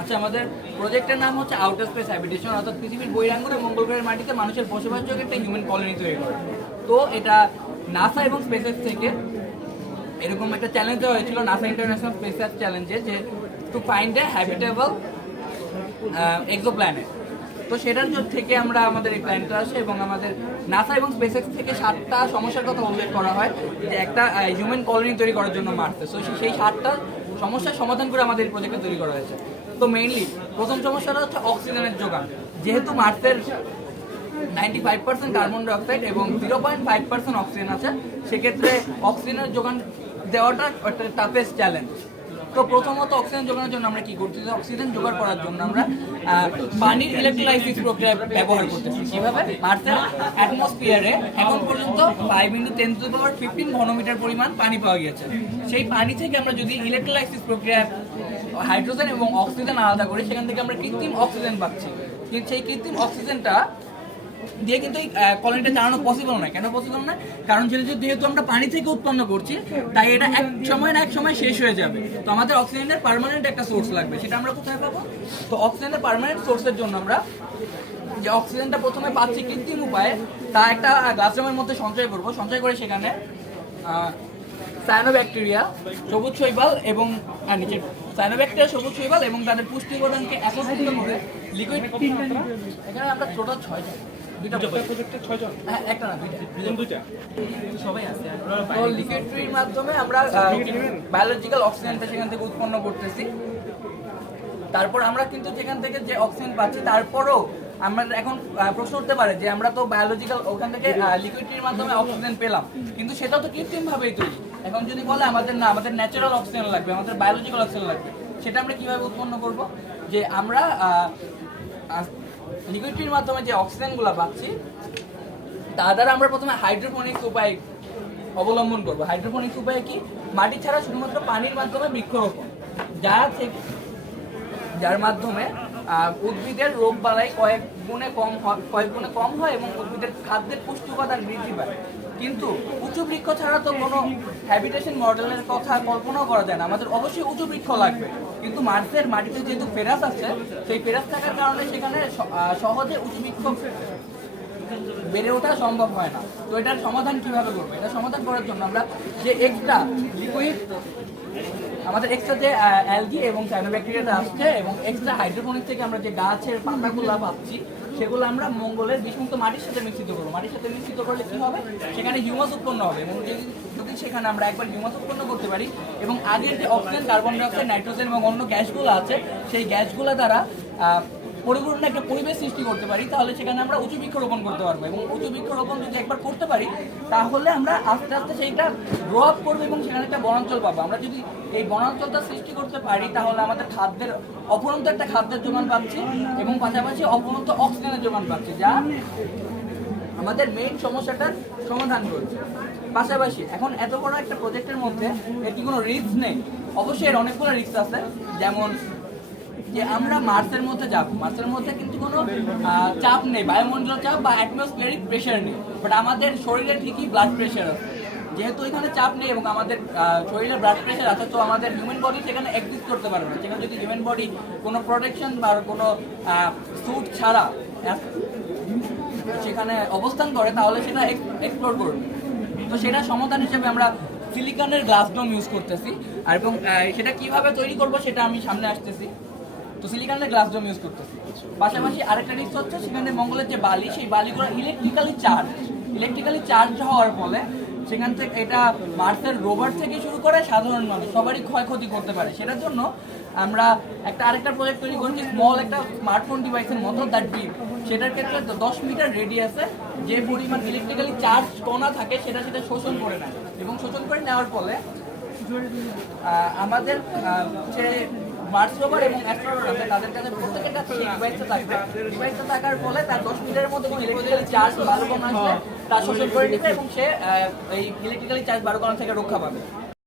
আচ্ছা, আমাদের প্রজেক্টের নাম হচ্ছে আউটার স্পেস হ্যাবিটেশন, অর্থাৎ পৃথিবীর বহিরাঙ্গনে মঙ্গল গ্রহের মাটিতে মানুষের বসবাসযোগ্য একটা হিউম্যান কলোনি তৈরি করা। তো এটা নাসা এবং স্পেসএক্স থেকে এরকম একটা চ্যালেঞ্জ দেওয়া হয়েছিল, নাসা ইন্টারন্যাশনাল স্পেস চ্যালেঞ্জে, যে to find a habitable exoplanet. তো সেটার থেকে আমরা আমাদের এই প্ল্যানটা আসে এবং আমাদের নাসা এবং স্পেসএক্স থেকে 7টা সমস্যার কথা উল্লেখ করা হয় যে একটা হিউম্যান কলোনি তৈরি করার জন্য মার্সে। সো সেই 7টা সমস্যার সমাধান করে আমাদের এই প্রজেক্টটা তৈরি করা হয়েছে। তো মেইনলি প্রথম সমস্যাটা হচ্ছে অক্সিজেনের যোগান। যেহেতু মার্সের 95% কার্বন ডাইঅক্সাইড এবং 0.5% অক্সিজেন আছে, সেক্ষেত্রে অক্সিজেনের যোগান দেওয়াটা একটা টাফেস্ট চ্যালেঞ্জ। তো প্রথমত অক্সিজেন যোগানোর জন্য আমরা কি করতেছি, অক্সিজেন জোগাড় করার জন্য আমরা পানির ইলেকট্রোলাইসিস প্রক্রিয়া ব্যবহার করতেছি। কিভাবে? মার্সের অ্যাটমসফিয়ারে এখন পর্যন্ত 5×10⁻15 ঘনমিটার পরিমাণ পানি পাওয়া গেছে। সেই পানি থেকে আমরা যদি ইলেকট্রোলাইসিস প্রক্রিয়া হাইড্রোজেন এবং অক্সিজেন আলাদা করি, সেখান থেকে আমরা কৃত্রিম অক্সিজেন পাচ্ছি। কিন্তু সেই কৃত্রিম অক্সিজেনটা দিয়ে কিন্তু এই কলোনিটা চালানো পসিবল নয়। কেন পসিবল নয়? কারণ যেহেতু আমরা পানি থেকে উৎপন্ন করছি, তাই এটা এক সময় না এক সময় শেষ হয়ে যাবে। তো আমাদের অক্সিজেনের পার্মানেন্ট একটা সোর্স লাগবে। সেটা আমরা কোথায় পাবো? তো অক্সিজেনের পার্মানেন্ট সোর্সের জন্য আমরা যে অক্সিজেনটা প্রথমে পাচ্ছি কৃত্রিম উপায়ে, তা একটা গ্লাস ড্রামের মধ্যে সঞ্চয় করব। সঞ্চয় করে সেখানে সায়ানোব্যাকটেরিয়া, সবুজ শৈবাল এবং নিচে সায়ানোব্যাকটেরিয়া, সবুজ শৈবাল এবং তাদের পুষ্টি উপাদানকে একত্রিত করে লিকুইড, এখানে আমরা টোটাল 6জন, লিকুইড ট্রির মাধ্যমে আমরা বায়োলজিক্যাল অক্সিজেনটা সেখান থেকে উৎপন্ন করতেছি। তারপর আমরা কিন্তু সেখান থেকে যে অক্সিজেন পাচ্ছি, তারপরও আমরা এখন প্রশ্ন উঠতে পারে যে আমরা তো বায়োলজিক্যাল ওখান থেকে লিকুইড ট্রির মাধ্যমে অক্সিজেন পেলাম, কিন্তু সেটা তো কৃত্রিম ভাবেই তৈরি। এখন যদি বলে আমাদের ন্যাচারাল অক্সিজেন লাগবে, আমাদের বায়োলজিক্যাল অক্সিজেন লাগবে, সেটা আমরা কিভাবে উৎপন্ন করব? যে আমরা লিকুইডটির মাধ্যমে যে অক্সিজেনগুলো পাচ্ছি, তা দ্বারা আমরা প্রথমে হাইড্রোপনিক্স উপায় অবলম্বন করবো। হাইড্রোপনিক্স উপায় কি? মাটি ছাড়া শুধুমাত্র পানির মাধ্যমে বৃক্ষরোপণ, যার মাধ্যমে উদ্ভিদের রোগ বালাই কয়েক গুণে কম হয় এবং উদ্ভিদের খাদ্যের পুষ্টি উপাদান বৃদ্ধি পায়। কিন্তু উঁচু বৃক্ষ ছাড়া তো কোনো হ্যাবিটেশন মডেলের কথা কল্পনাও করা যায় না। আমাদের অবশ্যই উঁচু বৃক্ষ লাগবে, কিন্তু মার্সের মাটিতে যেহেতু ফেরাস আছে, সেই ফেরাস থাকার কারণে সেখানে সহজে উঁচু বৃক্ষ বেড়ে ওঠা সম্ভব হয় না। তো এটার সমাধান কিভাবে করবো? এটা সমাধান করার জন্য আমরা যে এক্সট্রা লিকুইড, আমাদের এক্সট্রা যে অ্যালগি এবং সায়ানোব্যাকটেরিয়াটা আসছে এবং এক্সট্রা হাইড্রোপনিক্স থেকে আমরা যে গাছের পাতাগুলো পাচ্ছি, সেগুলো আমরা মঙ্গলের বিষমুক্ত মাটির সাথে মিশ্রিত করবো। মাটির সাথে মিশ্রিত করলে কি হবে? সেখানে হিউমাস উৎপন্ন হবে এবং যদি সেখানে আমরা একবার হিউমাস উৎপন্ন করতে পারি এবং আগের যে অক্সিজেন, কার্বন ডাইঅক্সাইড, নাইট্রোজেন এবং অন্য গ্যাসগুলো আছে, সেই গ্যাসগুলো দ্বারা পরিপূর্ণ একটা পরিবেশ সৃষ্টি করতে পারি, তাহলে সেখানে আমরা উঁচু বৃক্ষরোপণ করতে পারবো। এবং উঁচু বৃক্ষরোপণ যদি একবার করতে পারি, তাহলে আমরা আস্তে আস্তে সেইটা গ্রো আপ করবো এবং সেখানে একটা বনাঞ্চল পাবো। আমরা যদি এই বনাঞ্চলটা সৃষ্টি করতে পারি, তাহলে আমাদের অপরন্ত একটা খাদ্যের যোগান পাচ্ছি এবং পাশাপাশি অপরন্ত অক্সিজেনের যোগান পাচ্ছি, যা আমাদের মেইন সমস্যাটার সমাধান করছে। পাশাপাশি এখন এত বড় একটা প্রজেক্টের মধ্যে এর কি কোনো রিস্ক নেই? অবশ্যই এর অনেকগুলো রিস্ক আছে। যেমন যে আমরা মার্সের মধ্যে যাব, মার্সের মধ্যে কিন্তু কোনো চাপ নেই, বায়ুমণ্ডল চাপ বা অ্যাটমসফিয়ারিক প্রেশার নেই, বাট আমাদের শরীরে ঠিকই ব্লাড প্রেশার আছে। যেহেতু এখানে চাপ নেই এবং আমাদের শরীরে ব্লাড প্রেশার আছে, তো আমাদের হিউম্যান বডি সেখানে এক্সিস্ট করতে পারবে না। সেখানে যদি হিউম্যান বডি কোনো প্রোটেকশন বা কোনো স্যুট ছাড়া সেখানে অবস্থান করে, তাহলে সেটা এক্সপ্লোর করবে। তো সেটা সমাধান হিসেবে আমরা সিলিকনের গ্লাস ডোম ইউজ করতেছি, আর এবং সেটা কিভাবে তৈরি করব সেটা আমি সামনে আসতেছি। তো সিলিকনের গ্লাস ডোম ইউজ করতেছি। পাশাপাশি আরেকটা রিস্ক হচ্ছে, সেখানে মঙ্গলের যে বালি, সেই বালিগুলো ইলেকট্রিক্যালি চার্জ হওয়ার ফলে সেখান থেকে এটা মার্সের রোভার থেকে শুরু করে সাধারণ মানুষ সবারই ক্ষয়ক্ষতি করতে পারে। সেটার জন্য আমরা আরেকটা প্রজেক্ট তৈরি করছি, স্মল একটা স্মার্টফোন ডিভাইসের মতো, দ্যাট বিগ। সেটার ক্ষেত্রে 10 মিটার রেডিয়াসে যে পরিমাণ ইলেকট্রিক্যালি চার্জ কণা থাকে, সেটা শোষণ করে নেয় এবং শোষণ করে নেওয়ার ফলে আমাদের যে মার্স রোভার এবং অ্যাস্ট্রোনট আছে, তাদের কাছে প্রত্যেকের কাছে এই ডিভাইসটা থাকবে। ডিভাইসটা থাকার ফলে তার 10 মিটারের মধ্যে কোনো ইলেকট্রিক্যালি চার্জ বারো কণা আসলে তা শোষণ করে নিবে এবং সে এই ইলেকট্রিক্যালি চার্জ বারো কণা থেকে রক্ষা পাবে।